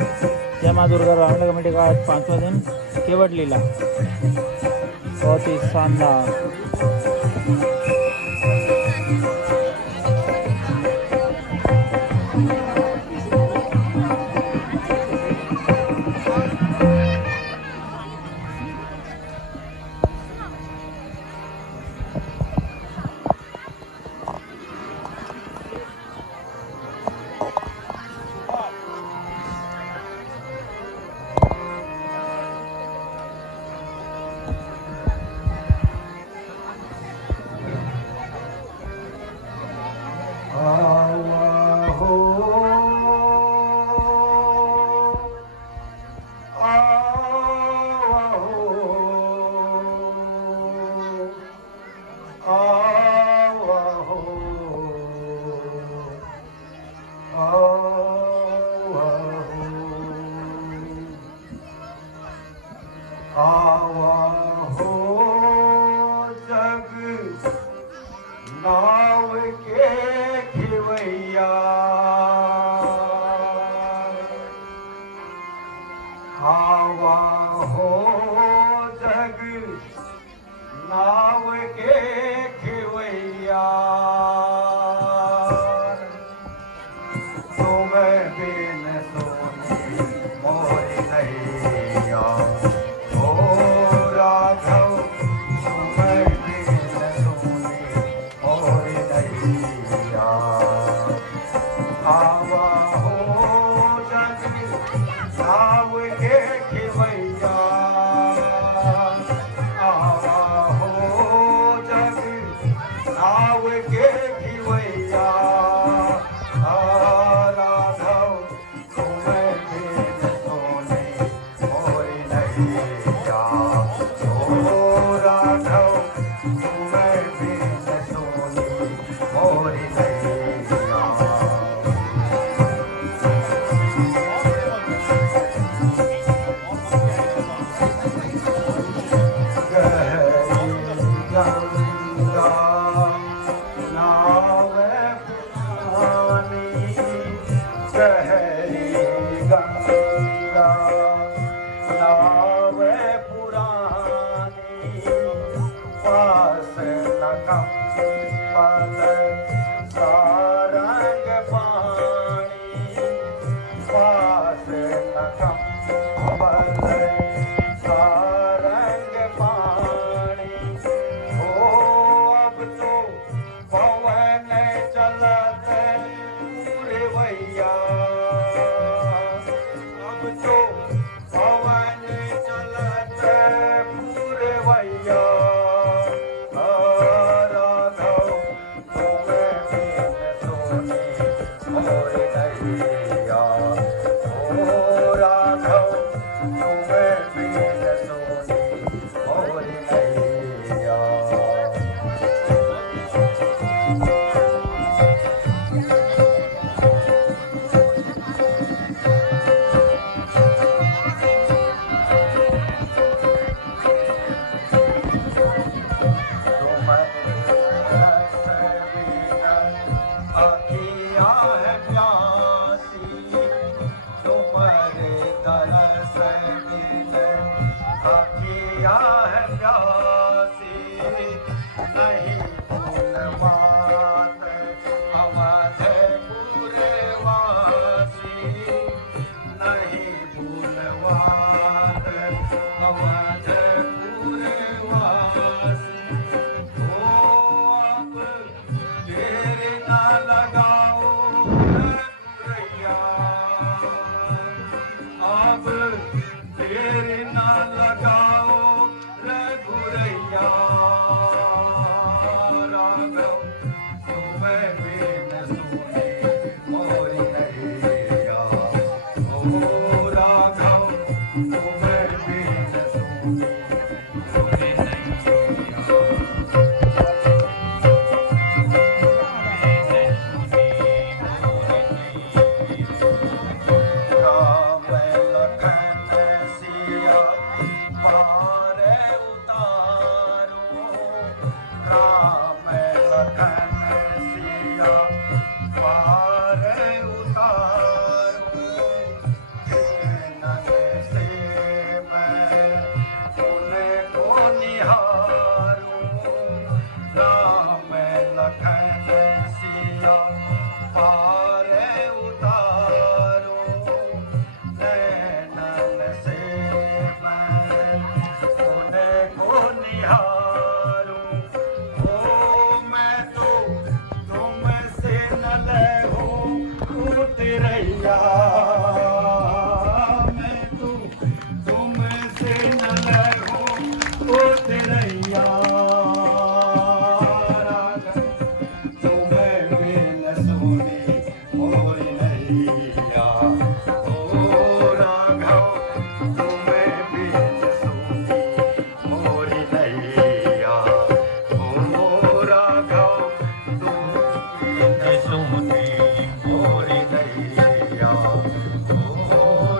जय माँ दुर्गा रावण कमेटी का आज 5वां दिन केवट लीला बहुत ही शानदार। नाव के खिवैया आवा हो जग नाव के खिवैया तुम बिन सोने मोर नैया हो राघव तुम बिन सोने मोर नैया आवा हो जग नाव के खिवैया आवा हो जग नाव के खिवैया राघव तुम बिन सोने मोर नैया हो राघव तुम बिन सोने मोर नैया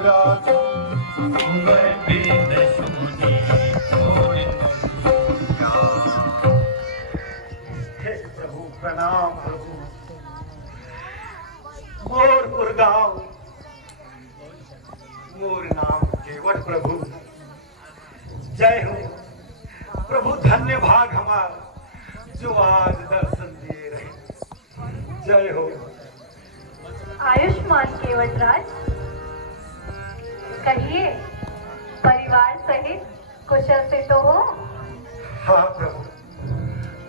राघव तुम्हें भी न सुनी मोरी नैया। हे प्रभु प्रणाम प्रभु। मोर गुरगांव मोर नाम केवट प्रभु। जय हो प्रभु, धन्य भाग हमार जो आज दर्शन दिए रहे। जय हो। आयुष्मान केवटराज, कहिए परिवार सहित कुशल से तो हो? हाँ प्रभु,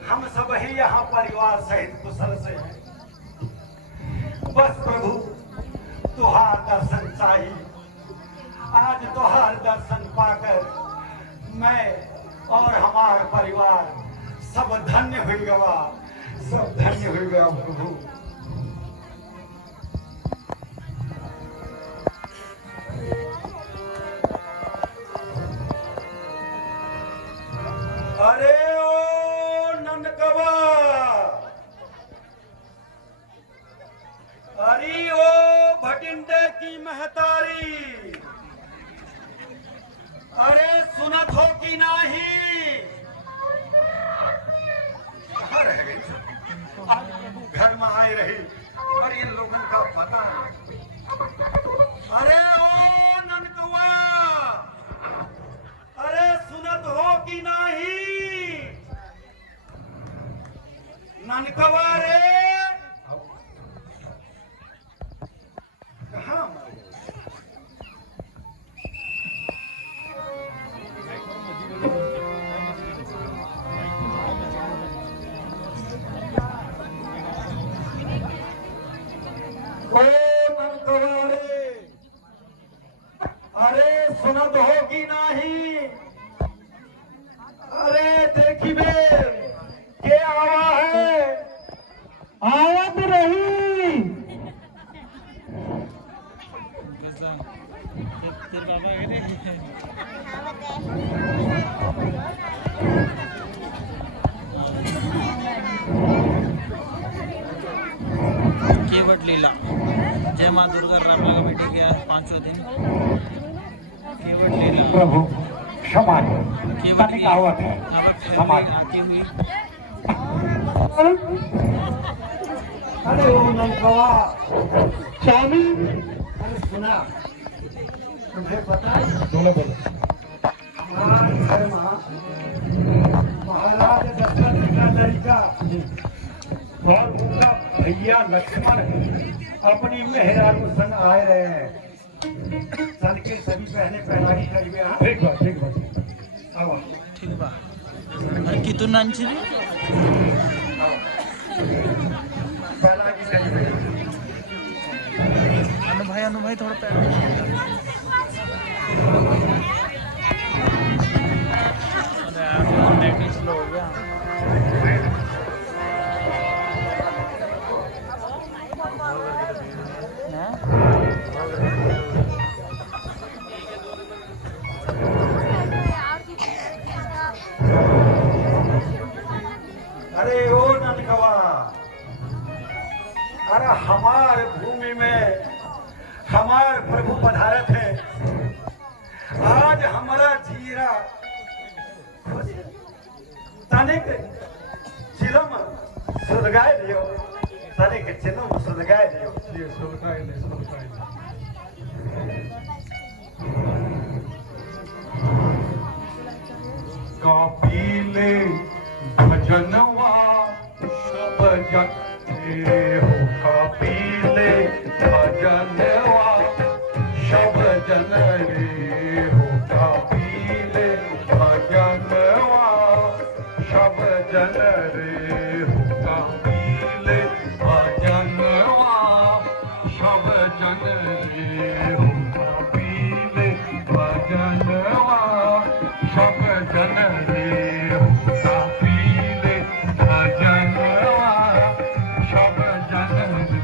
हम सब ही यहाँ परिवार सहित कुशल से हैं। बस प्रभु तुहार दर्शन चाहिए। आज तुहार दर्शन पाकर मैं और हमारा परिवार सब धन्य हुई गवा, सब धन्य हुई गया प्रभु। अरे ओ नंदकवा, अरे ओ भटिंडे की महतारी, अरे सुनत हो कि नहीं? कहाँ रह गई? आज प्रभु घर में आए रही और इन लोगों का पता नहीं। अरे ओ नंदकवा, अरे सुनत हो कि नहीं? ननकवा रे, कहाँ? ओ ननकवा रे, अरे सुनत हो कि नहीं? अरे देखी बे के आवा है, आवत रही। केवट लीला जय माँ दुर्गा रामला कमेटी के आज 5वां दिन केवट लीला। प्रभु क्षमा केवट की आवत है, क्षमा आती हुई। अरे वो नंदकवा स्वामी, अरे सुना, तुम्हें पता है? बोलो बोलो। हमारे घर में महाराज दशरथ का लड़का और उनका भैया लक्ष्मण अपनी मेहरारू संग आए रहे हैं। सन के सभी पहने पहनाई करीबे। ठीक बात, ठीक बात। आओ ठीक बा। अरे कितुन नांची रे? पहनाई करीबे। अनु भाई थोड़ा पैर। नेट स्लो हो गया। अरे ओ ननकवा, अरे हमार भूमि में हमार प्रभु पधारत है। आज हमारा जीरा तनिक चिलम सुलगाए दियो, तनिक चिलम सुलगाए दियो। ये सुलगाए ले, सुलगाए ले। कापीले भजनवा सब जगते हो, कापीले भजनवा सब जन रे हो, कापीले भजनवा सब जन रे हो, कापीले भजनवा सब जन रे हो, कापीले भजनवा सब जन रे हो, कापीले भजनवा सब जन रे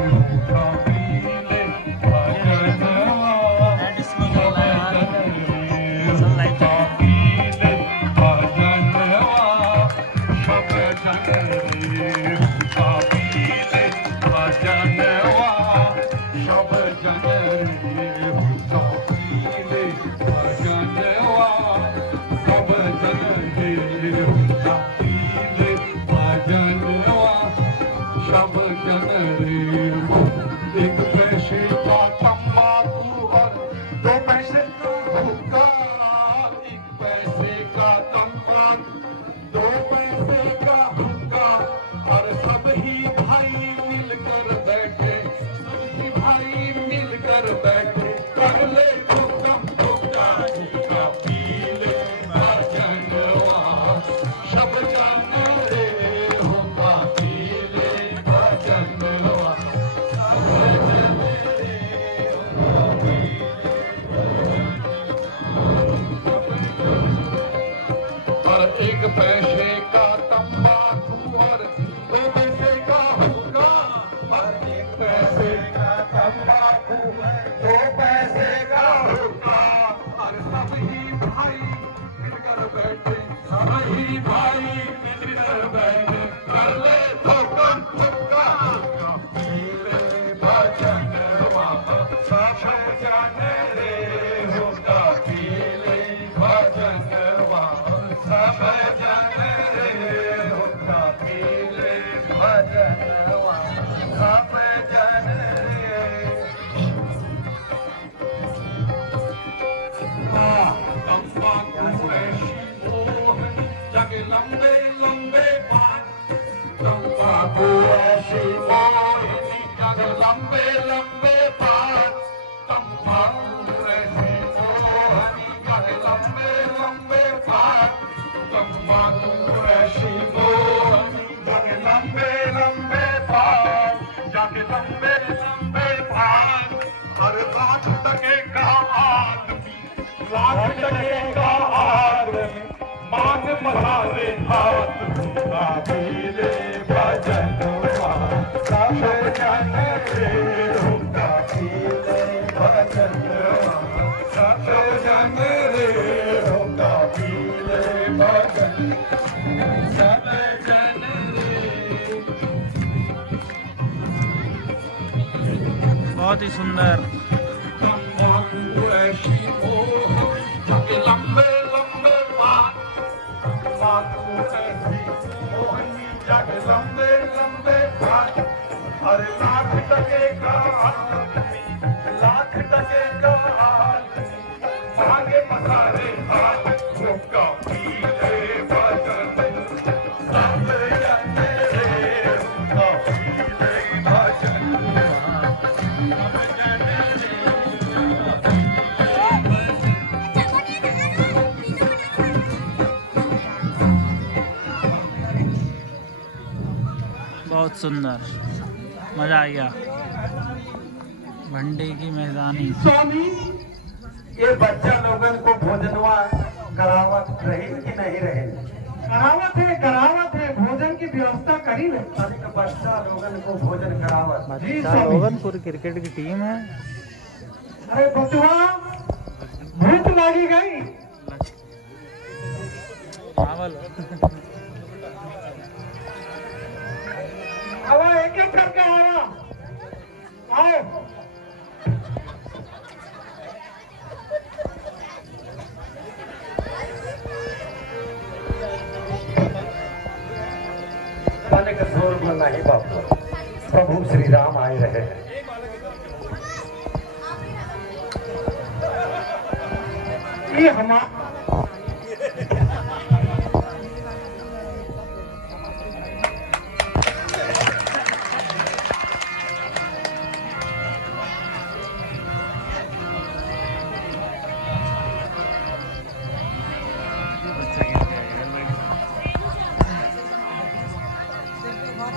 हो, कापीले भजनवा नेट स्लो हो सब गया जन यार। रे फसल हो, लाइट कापीले भजनवा सब जन जन रे होता पीले भजनवा सब जन रे होता पीले भजनवा सब जन रे तंबाकू ऐसी मोहन जग लंबे लंबे बात तंबाकू ऐसी मोहिनी जग लंबे लंबे बात तंबाकू ऐसी मोहनी जग लंबे लंबे बात तंबाकू ऐसी मोहनी जग लंबे लंबे बात जग लंबे लंबे बात हर लाख टके का आदमी लाख टके का आदमी मांग मधारे हाथ पीले भजनवा सब जन रे होता पीले भजनवा सब जन रे होता पीले भजन सब जन रे बहुत ही सुंदर। तंबाकू ऐसी मोहनी जग लंबे लंबे बात तंबाकू ऐसी मोहनी जग लंबे लंबे बात हर लाख टके का आदमी लाख टके का आदमी मांगे मसारे हाथ मुक्का पीले भजन सब जन रे मुक्का पीले भजन सब जन रे बहुत सुंदर, मजा आ गया। भंडे की मैदानी। स्वामी ये बच्चा लोगन को भोजनवा करावत रहे कि नहीं रहे करावत है भोजन की व्यवस्था करी है बच्चा लोगन को भोजन करावत जी स्वामी लोगन पूरी क्रिकेट की टीम है। अरे बचवा भूख लगी गई चावल आवा एक एक करके आवा आओ खाने का जोर में नहीं बापू प्रभु श्री राम आए रहे हैं ये हमारा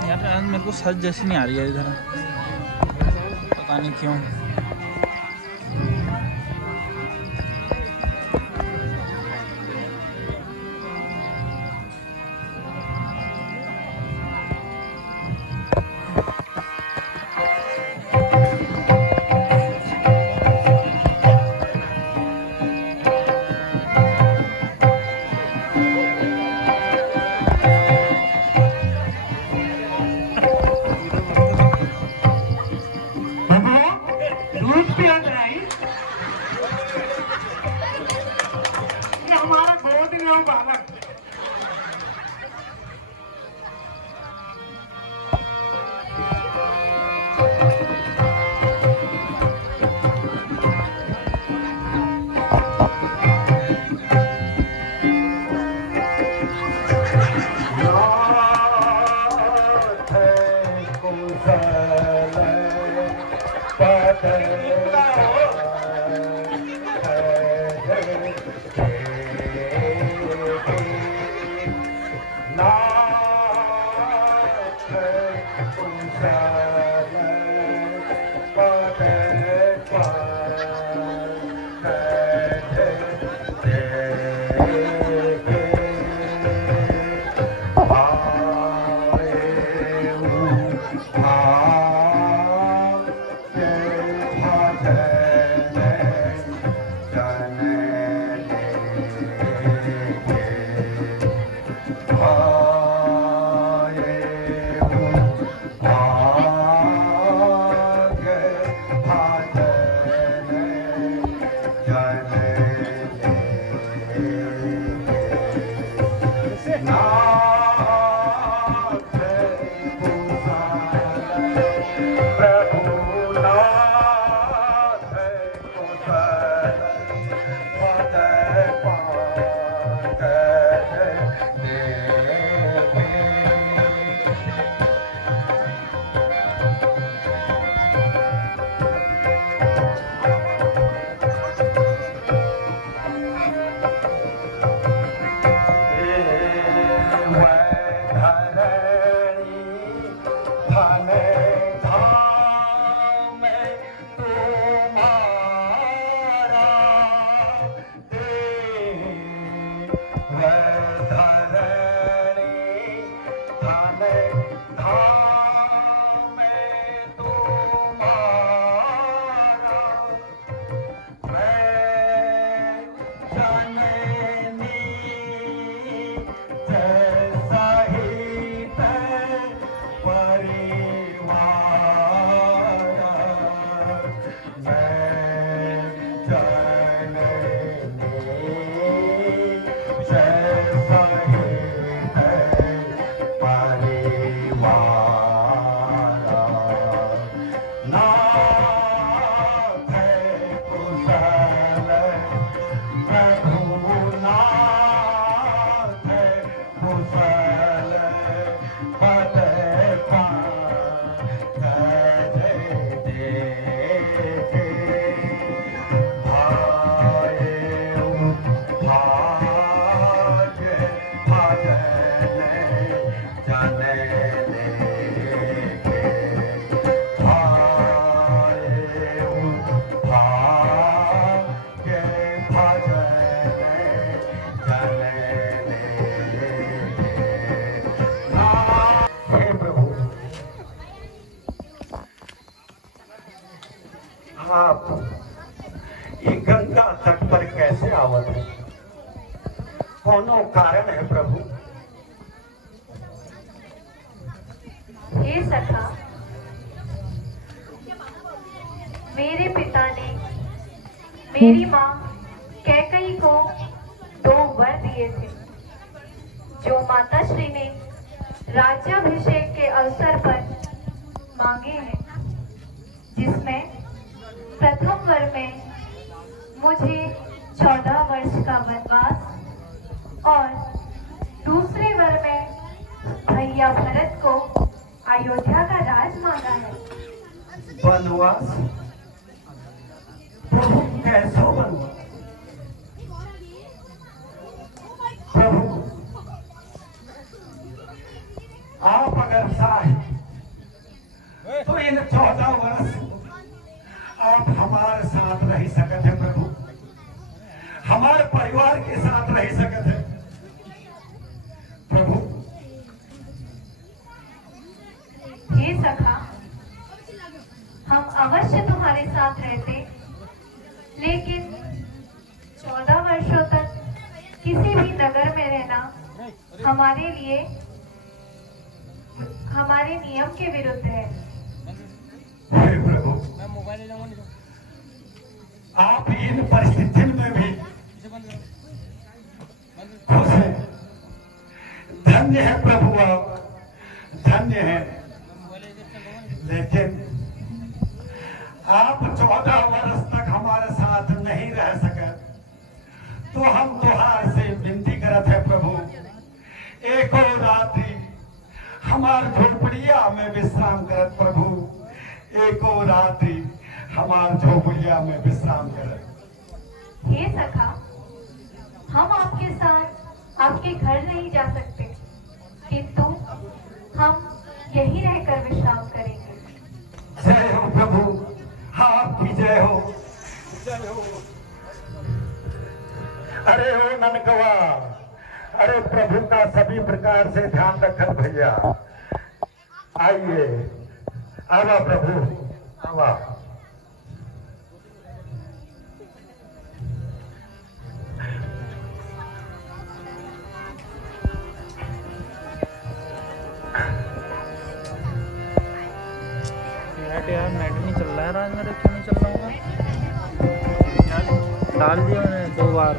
यार मेरे को सच जैसी नहीं आ रही है इधर, पता नहीं क्यों। हमारा गोद में बालक Hey आप ये गंगा तट पर कैसे आवत है? कोनो कारण है प्रभु? हे सखा, मेरे पिता ने मेरी माँ कैकई को 2 वर दिए थे, जो माता श्री ने राज्याभिषेक के अवसर पर मांगे हैं, जिसमें प्रथम वर में मुझे 14 वर्ष का वनवास और दूसरे वर में भैया भरत को अयोध्या का राज मांगा है। वनवास? प्रभु कैसा वनवास? प्रभु आप अगर चाहे तो इन 14 वर्ष आप हमारे साथ रह सकते हैं प्रभु, हमारे परिवार के साथ रह सकते हैं प्रभु। हे सखा, हम अवश्य तुम्हारे साथ रहते, लेकिन 14 वर्षों तक किसी भी नगर में रहना हमारे लिए हमारे नियम के विरुद्ध है। हे प्रभु, आप इन परिस्थितियों में भी खुश हैं। धन्य है प्रभु, आप धन्य है। लेकिन आप 14 वर्ष तक हमारे साथ नहीं रह सके, तो हम तुहार से विनती करत है प्रभु, एक और रात्रि हमार झोपड़िया में विश्राम करत प्रभु, एक और रात्रि हमार झोपड़िया में विश्राम करत। हे सखा, हम आपके साथ आपके घर नहीं जा सकते, किंतु हम यहीं रहकर विश्राम करेंगे। जय हो प्रभु, आपकी जय हो, जय हो। अरे हो ननकवा, अरे प्रभु का सभी प्रकार से ध्यान रखत भैया। आइए, आवा प्रभु, आवा। यार नेट नहीं चल रहा है राज मेरे, क्यों नहीं चल रहा होगा? डाल दिया मैंने 2 बार।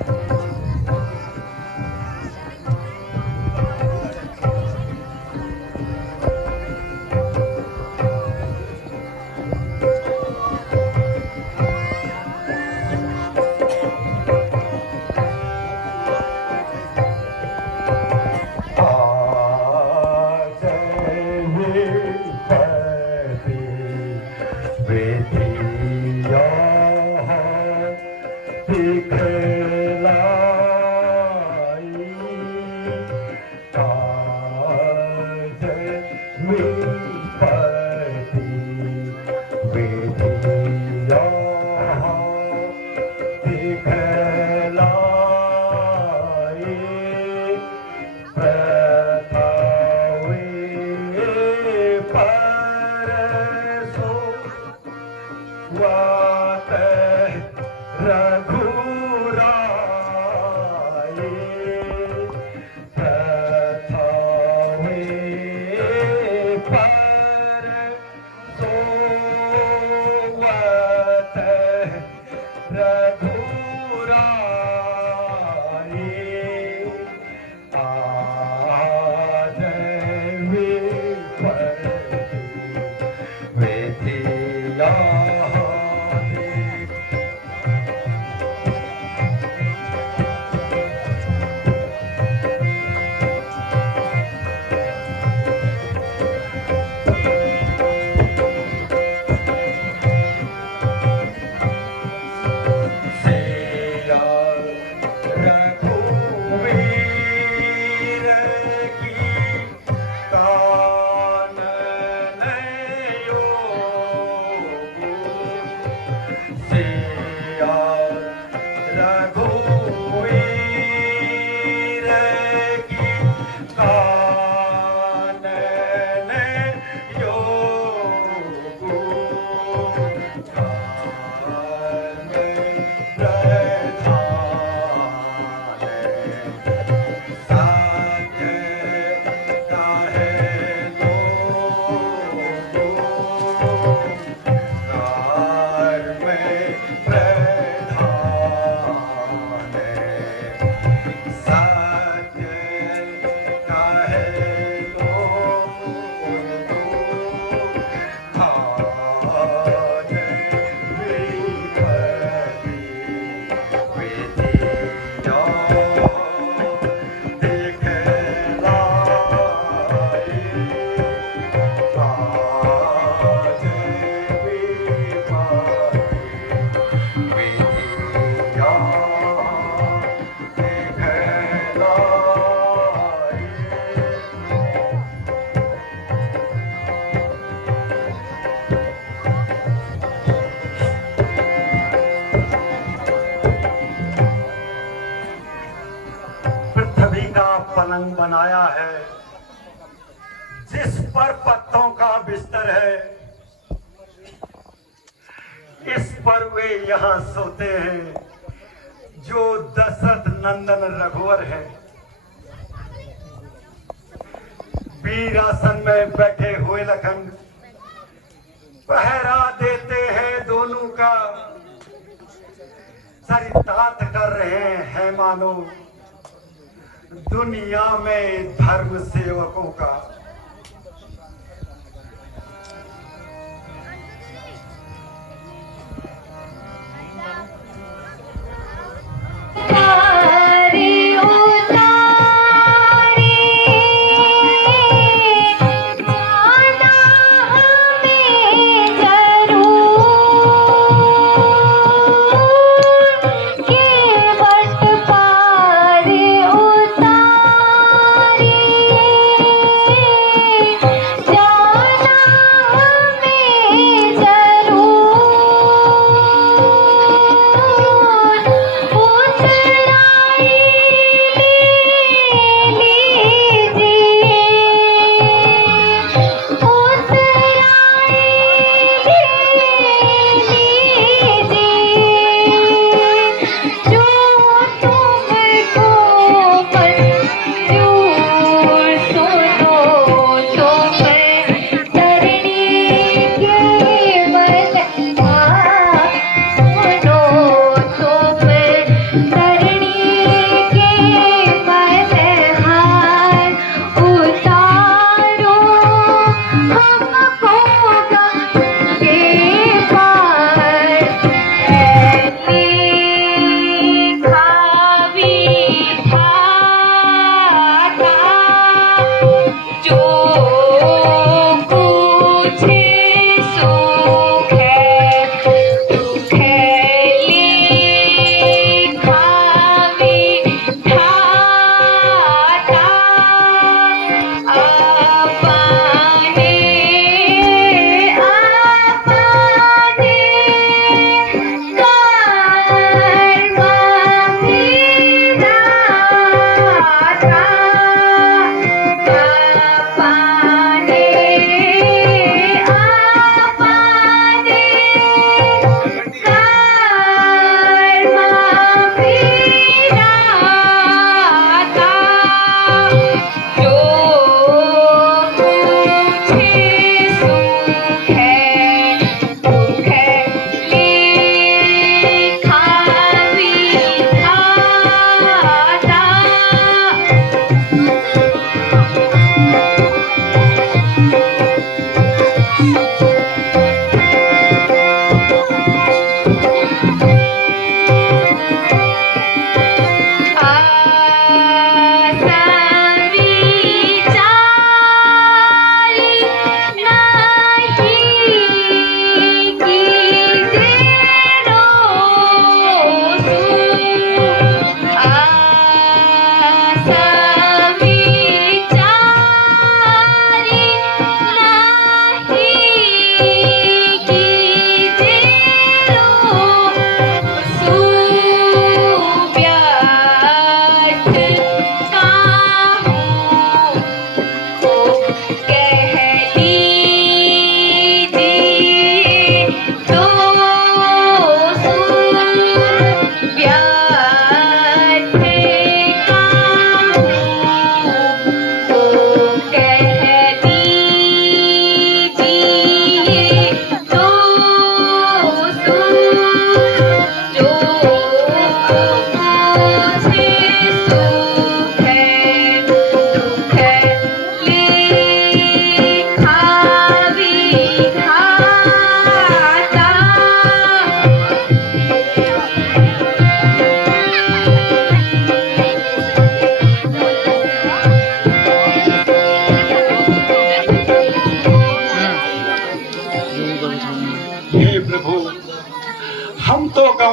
दिखलाई काज विपत्ति विधिया दिखलाई प्रथावे परसो वात रघुराई प्रथावे परसो वात रघुराई आज विपत्ति विधिया रघुवीर की कानन योग सिया रघुवीर की कानन योग पृथ्वी का पलंग बनाया है, जिस पर पत्तों का बिस्तर है, इस पर वे यहाँ सोते हैं जो दशरथ नंदन रघुवर है। वीरासन में बैठे हुए लखन पहरा देते हैं दोनों का, चरितार्थ कर रहे हैं मानो दुनिया में धर्म सेवकों का। के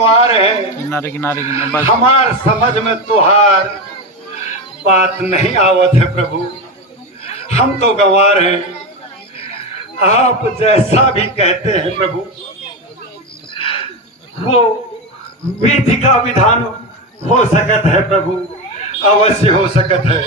गंवार है, किनारे किनारे किनारे बस। हमार समझ में तुहार बात नहीं आवत है प्रभु। हम तो गंवार हैं, आप जैसा भी कहते हैं प्रभु, वो विधि का विधान हो सकत है प्रभु, अवश्य हो सकत है।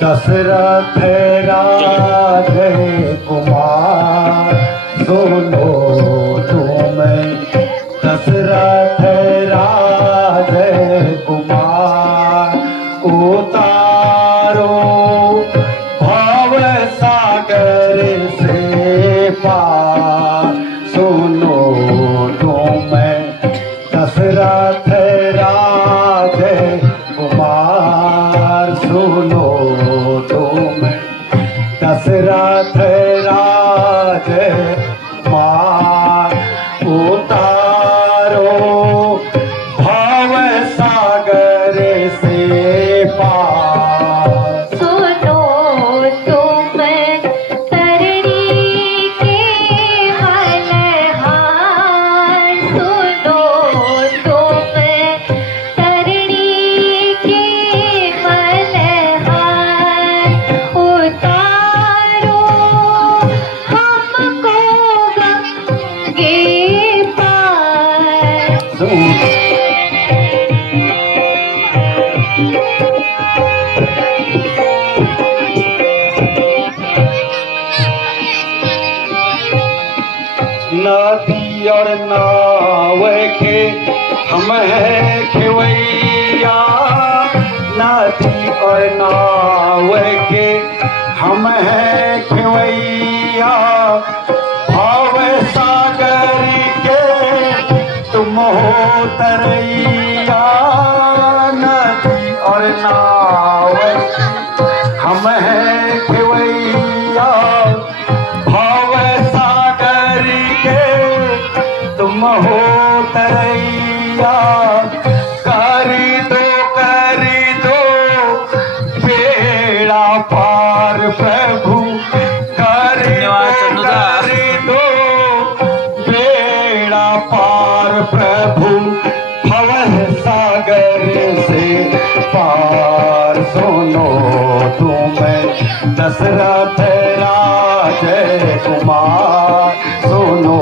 दशरथ राजय कुमार सुनो तुम, दशरथ राजय कुमार उतारो भव सागर से पार। सुनो तुम दशरथ राजय कुमार, सुनो दशरथ राज कुमार उतारो भव सागर से पार। सुनो तुम तरणी के मल्हार, सुनो तुम तरणी के मल्हार उतारो हमको गंगे पार। नदी और नाव के हम है खेवैया, नदी और नाव के हम है खेवैया, भव सागर के तुम हो तरैया। नदी और नाव हम है खेवैया, भव सागर के तुम हो तरैया। कर दो बेड़ा पार प्रभु, कर दो बेड़ा पार प्रभु, भव सागर से पार। सुनो तुम दशरथ राजय कुमार, सुनो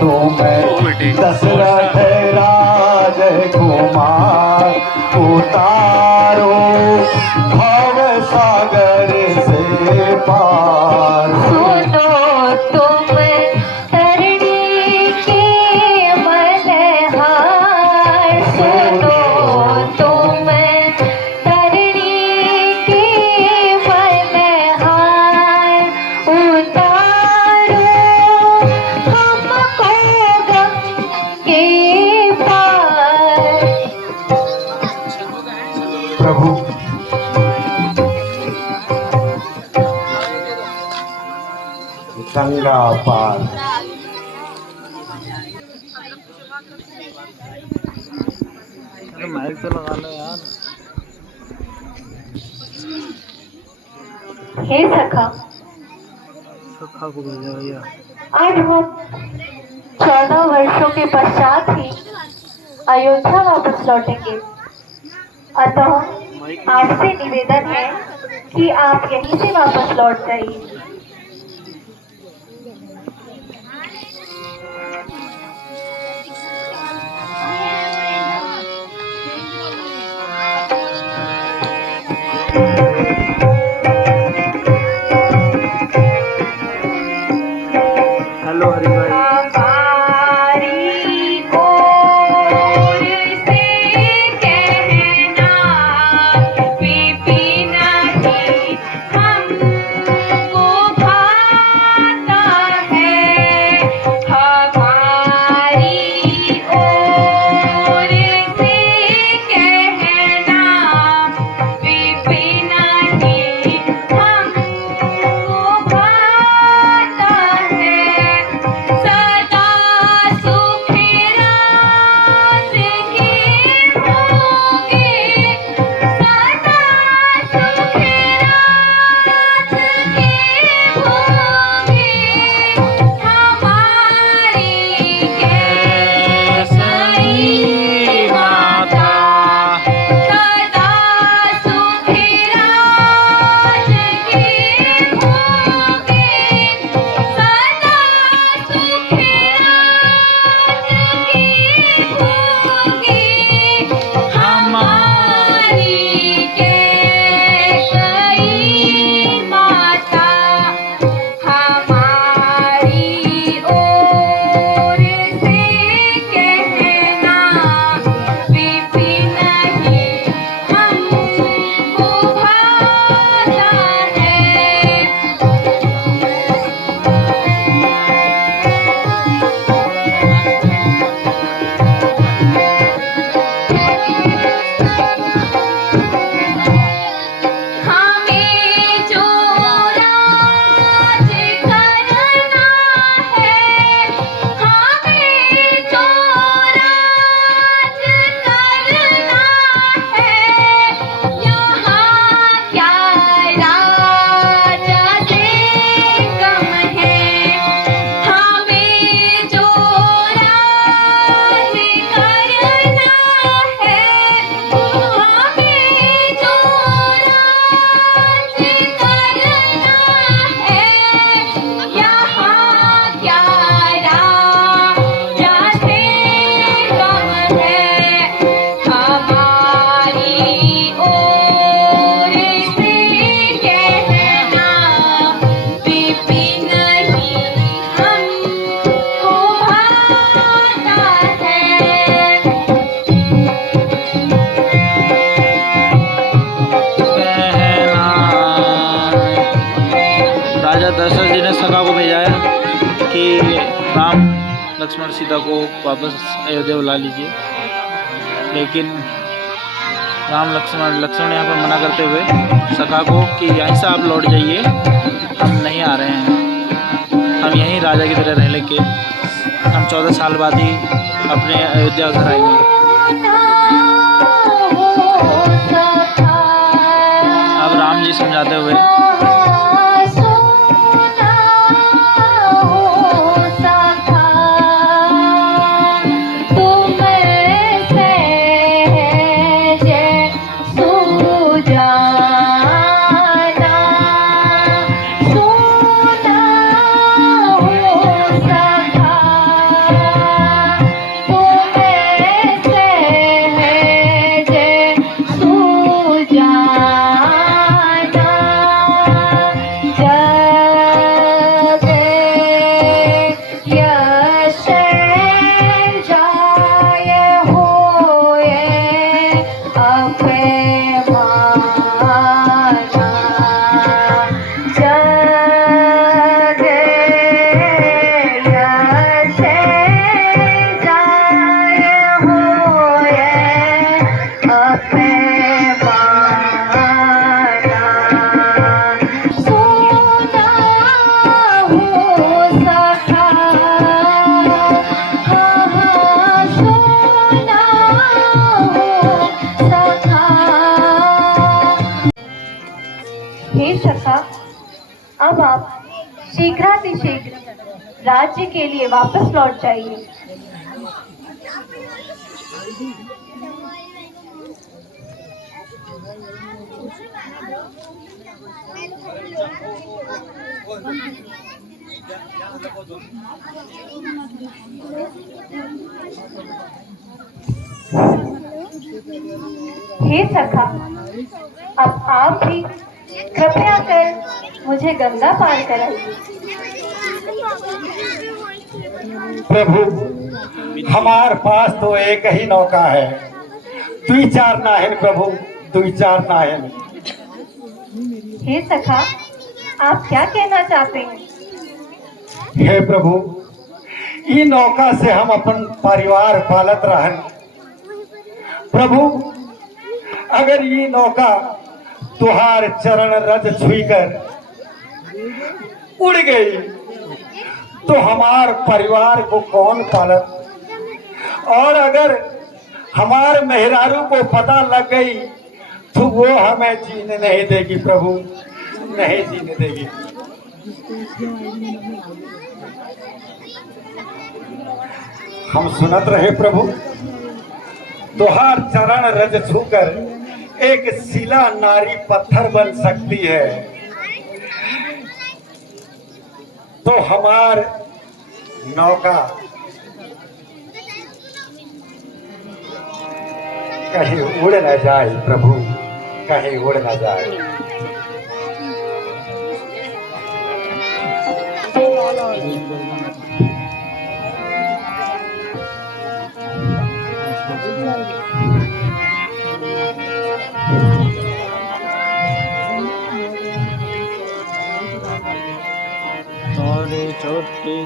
तुम दशरथ राजय कुमार उतारो भव सागर से पार। सुनो तुम तरणी के मल्हार, करेगा पार। अरे माइक तो लगा लो यार। हे सखा, सखा को भेजा भैया। आज हम 14 वर्षों के पश्चात ही अयोध्या वापस लौटेंगे। अतः आपसे निवेदन है कि आप यहीं से वापस लौट जाइए। हेलो हरी भाई। राजा दशरथ जी ने सखा को भेजा है कि राम लक्ष्मण सीता को वापस अयोध्या बुला लीजिए, लेकिन राम लक्ष्मण यहाँ पर मना करते हुए सखा को कि यहीं से आप लौट जाइए, हम नहीं आ रहे हैं, हम यहीं राजा की तरह रह लेके हम 14 साल बाद ही अपने अयोध्या घर आएंगे। अब राम जी समझाते हुए अब आप शीघ्रातिशीघ्र राज्य के लिए वापस लौट जाइए। हे सखा, अब आप भी कृपया कर मुझे गंगा पार कराइए। प्रभु, हमार पास तो एक ही नौका है, दुई चार नाहिन प्रभु, दुई चार नाहिन। हे सखा, आप क्या कहना चाहते हैं? हे प्रभु, ई नौका से हम अपन परिवार पालत रहन। प्रभु, अगर ये नौका तुहार चरण रज छुईकर उड़ गई तो हमार परिवार को कौन पालत? और अगर हमार मेहरारू को पता लग गई तो वो हमें जीने नहीं देगी प्रभु, नहीं जीने देगी। हम सुनत रहे प्रभु, तुहार चरण रज छूकर एक शिला नारी पत्थर बन सकती है, तो हमार नौका कहीं उड़ न जाए प्रभु, कहीं उड़ न जाए।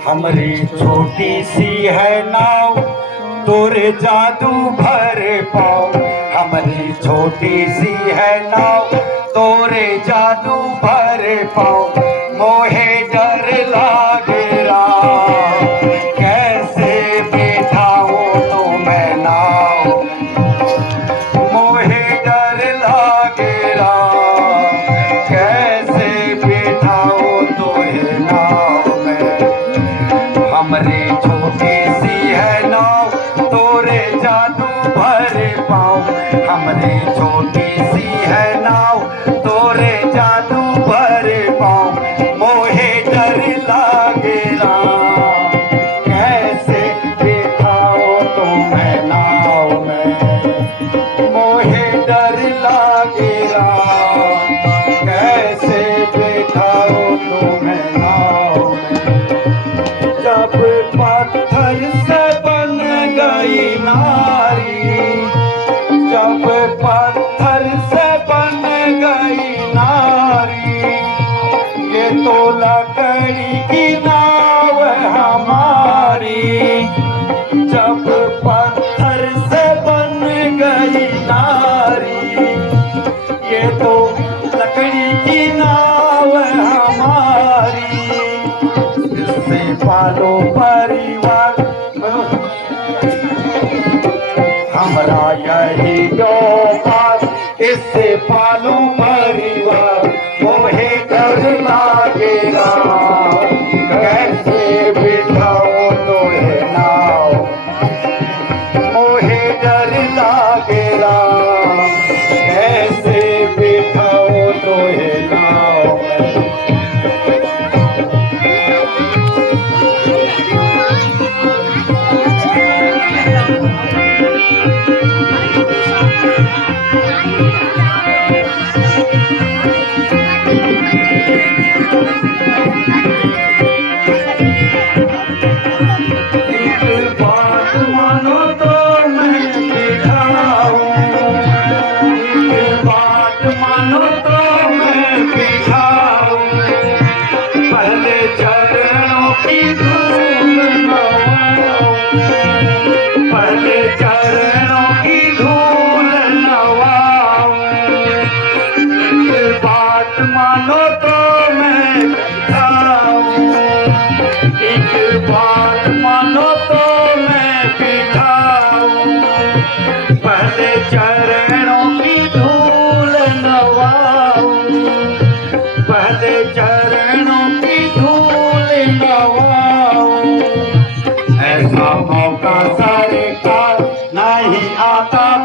हमारी छोटी सी है नाव, तोरे जादू भर पाओ। हमारी छोटी सी है नाव, तोरे जादू भर पाओ। मोहे डर लागे राम, कैसे बैठाओ तो मैं नाव। मोहे डर लागे राम, कैसे बैठाओ तो है नाव में। हमरे छोटी सी है नाव, तोरे जादू भर पाओ। हमरे छोटी सी है नाव, तोरे जादू भर पाओ। मोहे डर लागे राम, कैसे बैठाओ तो मैं नाव में। मोहे डर लागे राम, कैसे बैठाओ तो मैं नाव में। जब पत्थर से बन गई नारी, जब पत्थर से बन गई नारी, ये तो लकड़ी की नाव हमारी। जब पत्थर से बन गई नारी, ये तो लकड़ी की नाव हमारी। इससे पालो परिवार, हमरा यही व्यापार। इससे पालो परिवार, मोहे डर लागेगा, कैसे बिठाओ तो है नाव। मोहे डर लागेगा, कैसे बिठाओ तो है नाव।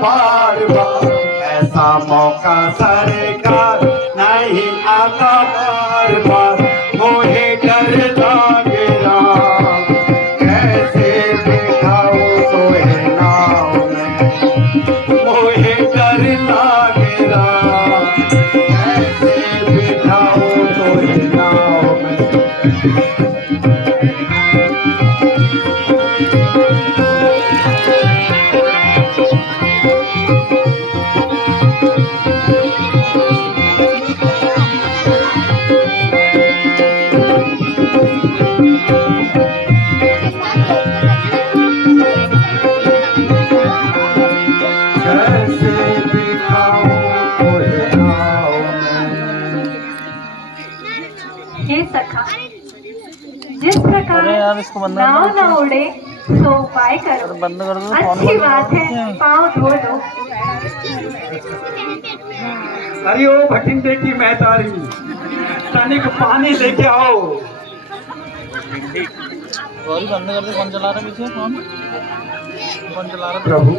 बार बार, ऐसा मौका सरकार नहीं आता बार बार। मोहे डर लागे राम, कैसे बिठाऊं तोहे नाव में। मोहे डर लागे राम, कैसे बिठाऊं तोहे नाव में। हे सखा, जिस प्रकार अरे यार, इसको बंद कर नाव दो। न उड़े तो उपाय करो। बंद कर दो, फोन अच्छी बंद बात कर दो। है, पाँव धो दो। अरे ओ भटिंडे की महतारी, तनिक पानी लेके आओ। सॉरी, बंद कर दो। कौन चला रहा है पीछे फोन? कौन चला रहा है? प्रभु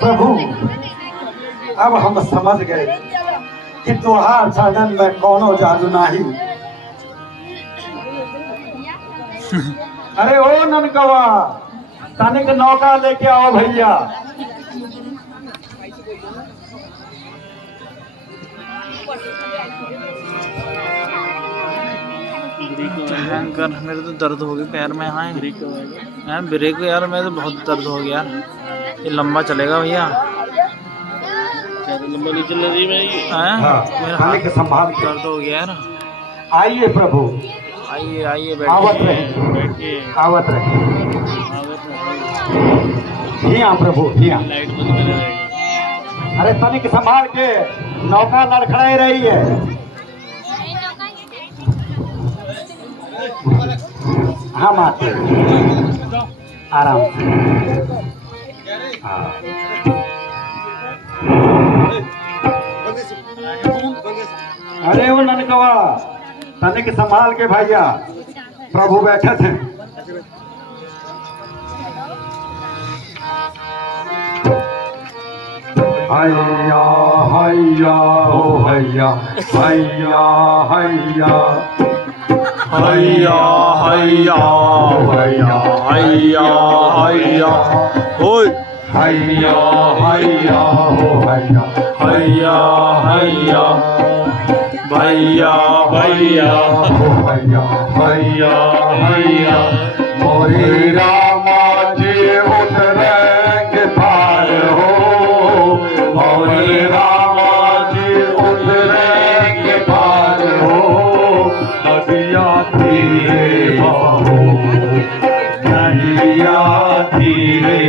प्रभु, अब हम समझ गए कि तोहार चरण में कोनो जादू नहीं। अरे ओ ननकवा, तनिक नौका लेके आओ भैया। भयंकर, मेरे तो दर्द हो गया पैर में। हाँ यार, ब्रेक यार, मेरे तो बहुत दर्द हो गया यार। ये लंबा चलेगा भैया? लंबा नहीं चल रही भाई। हाँ, मेरा तनिक हाथ संभाल के। दर्द हो गया यार। आइए प्रभु, आइए आइए, आवत बैठिए रहे, बैठिए। आवत रहे। आवत रहे। हिया प्रभु, हिया। लाइट बंद कर देगी। अरे तनिक संभाल के, नौका लड़खड़ाई रही है। हाँ माते, आराम से। हाँ। अरे वो ननकवा, तनिक संभाल के भैया, प्रभु बैठे थे। हैया हैया हो हैया, हैया हैया, हैया हैया हैया हैया हैया, ओए हैया हैया हो हैया, हैया हैया, भैया भैया हो हैया, हैया हैया। मोरे रामा जी उतरेंगे पार हो, मोरे रामा जी उतरेंगे पार हो। नदिया धीरे बहो, नदिया धीरे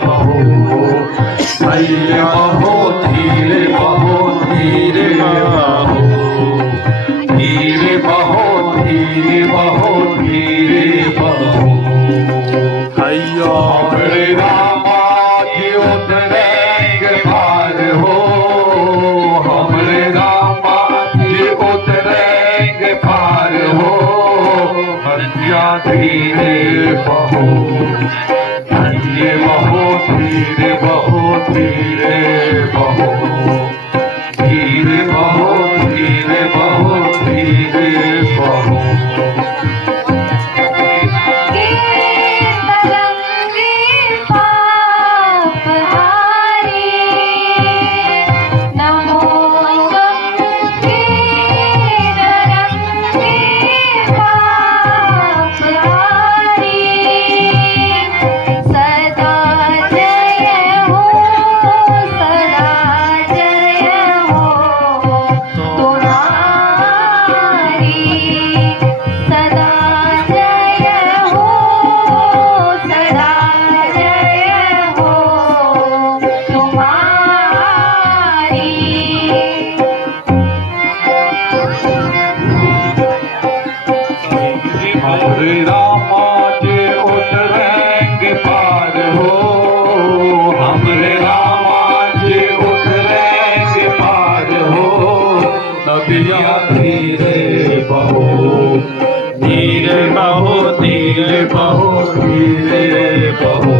बहो, भैया बहो धीरे बहो, धीरे बहो, धीरे बहो, धीरे बहो, धीरे बहो। हैया हमरे रामा जी उतरेंगे पार हो, हमरे रामा जी उतरेंगे पार हो। नदिया धीरे बहो, धीरे बहो, धीरे बहो, धीरे बहो, धीरे बहो, धीरे बहो, धीरे बहो। हरे रामा जे उतरेंगे पार हो, हमरे रामा जे उतरेंगे पार हो। नदिया धीरे बहो, धीरे बहो, धीरे बहो, धीरे बहो,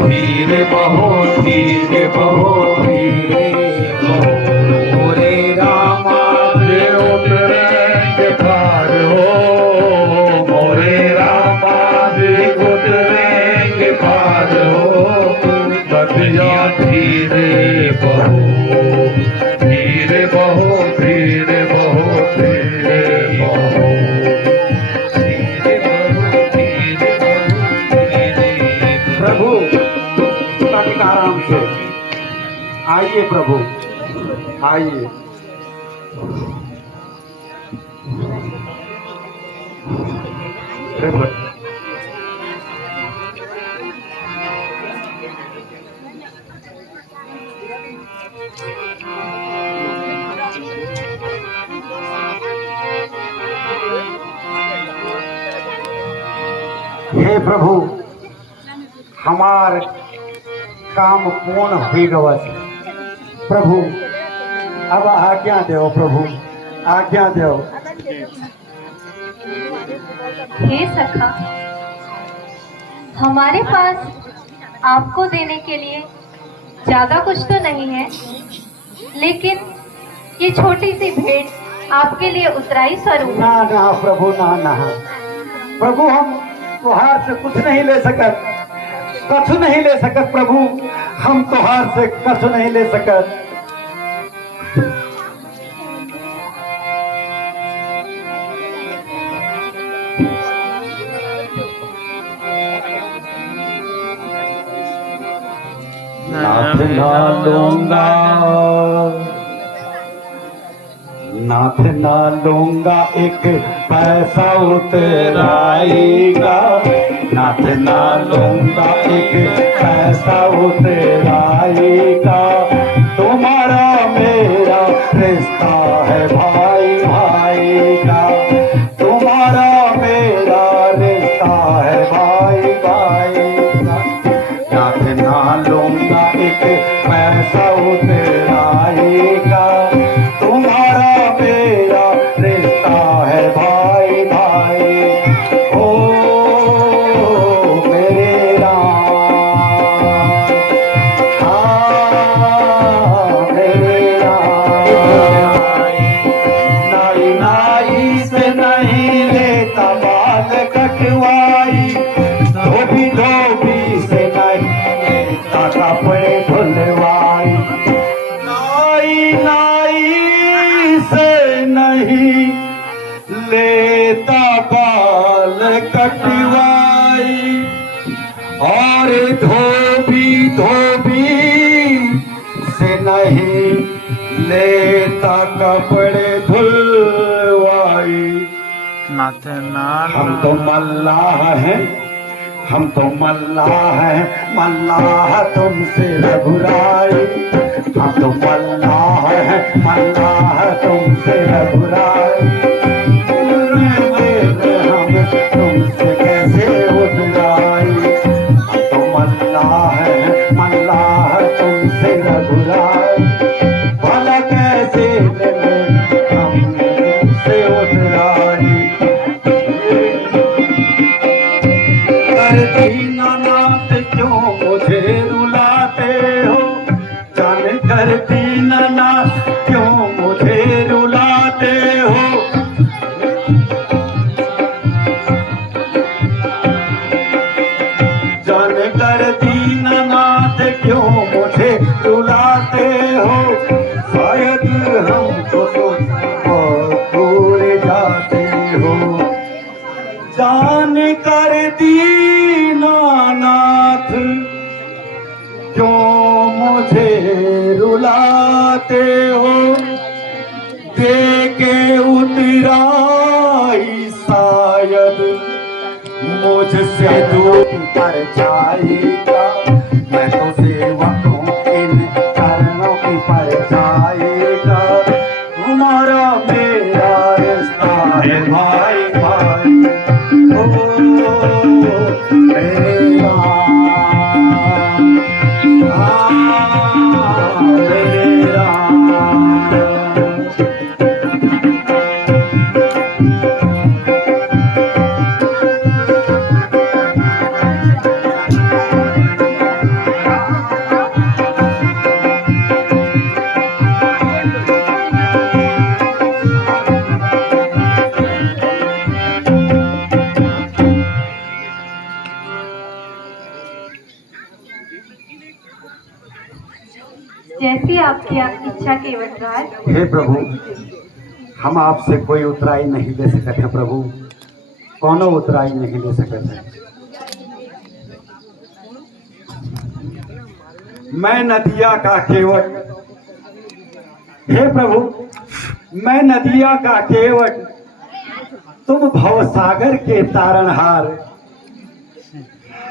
धीरे बहो, धीरे बहो, धीरे बहो। हरे रामा जे उतरेंगे पार हो, मोरे रामा जी उतरेंगे पार हो। नदिया धीरे बहो, धीरे बहो, धीरे बहो, धीरे बहो, धीरे बहो, धीरे बहो, धीरे बहो। प्रभु तनिक आराम से आइए, प्रभु आइए। प्रभु हे प्रभु, हमार काम पूर्ण हो गवत। प्रभु अब आज्ञा दो, प्रभु आज्ञा दो। हे सखा, हमारे पास आपको देने के लिए ज्यादा कुछ तो नहीं है, लेकिन ये छोटी सी भेंट आपके लिए उतराई स्वरूप। ना ना प्रभु, ना ना प्रभु, हम तुहार से कुछ नहीं ले सकत, कछु नहीं ले सकत प्रभु, हम तुहार से कछु नहीं ले सकत। नाथ ना लूंगा, नाथ ना लूंगा एक पैसा उतराएगा, नाथ ना लूंगा एक पैसा उतराएगा। तुम्हारा मेरा रिश्ता है भाई भाई का, तुम्हारा मेरा रिश्ता है भाई भाई का। नाथ ना लूंगा एक पैसा उतराएगा, तुम्हारा मेरा रिश्ता है भाई भाई। ओ मेरे राम, हाँ मेरे राम। नाई नाई से नहीं लेता बाल कटवाई, धोबी धोबी से नहीं लेता कपड़े धुलवाई। नाई नाई से नहीं लेता बाल कटवाई, और धोबी धोबी से नहीं लेता कपड़े धुलवाई। नाथ नाल हम तो मल्लाह हैं, हम तो मल्लाह हैं, मल्लाह तुमसे रघुराई। हम तो मल्लाह हैं, मल्लाह तुमसे रघुराई। हम तुमसे कैसे उतराई, हम तो मल्लाह हैं, मल्लाह तुमसे रघुराई। भला कैसे हम तुमसे उतराई। दीनानाथ क्यों मुझे रुलाते हो, जान कर दीनानाथ क्यों मुझे रुलाते हो। जान कर दीनानाथ क्यों मुझे रुलाते हो। शायद हमको तो भूल जाते हो। जान कर दीनानाथ क्यों मुझे रुलाते हो। दे के उतराई शायद मुझसे दूर पर जाएगा। मैं तो सेवक हूँ इन चरणों की पर जाएगा। तुम्हारा इच्छा केवट राज। हे प्रभु, हम आपसे कोई उतराई नहीं ले सकते हैं प्रभु, कोनो उतराई नहीं ले सकते हैं। मैं नदिया का केवट, हे प्रभु, मैं नदिया का केवट, तुम भवसागर के तारणहार।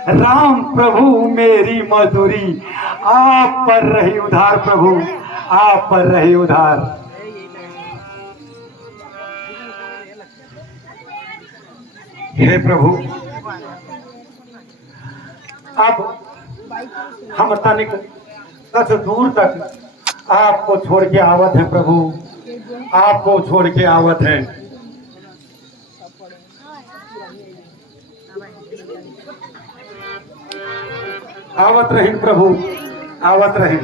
राम प्रभु मेरी मजदूरी आप पर रही उधार प्रभु, आप पर रही उधार। हे प्रभु, अब हम तनिक कुछ दूर तक आपको छोड़ के आवत है प्रभु, आपको छोड़ के आवत है। आवत रही प्रभु, आवत रही।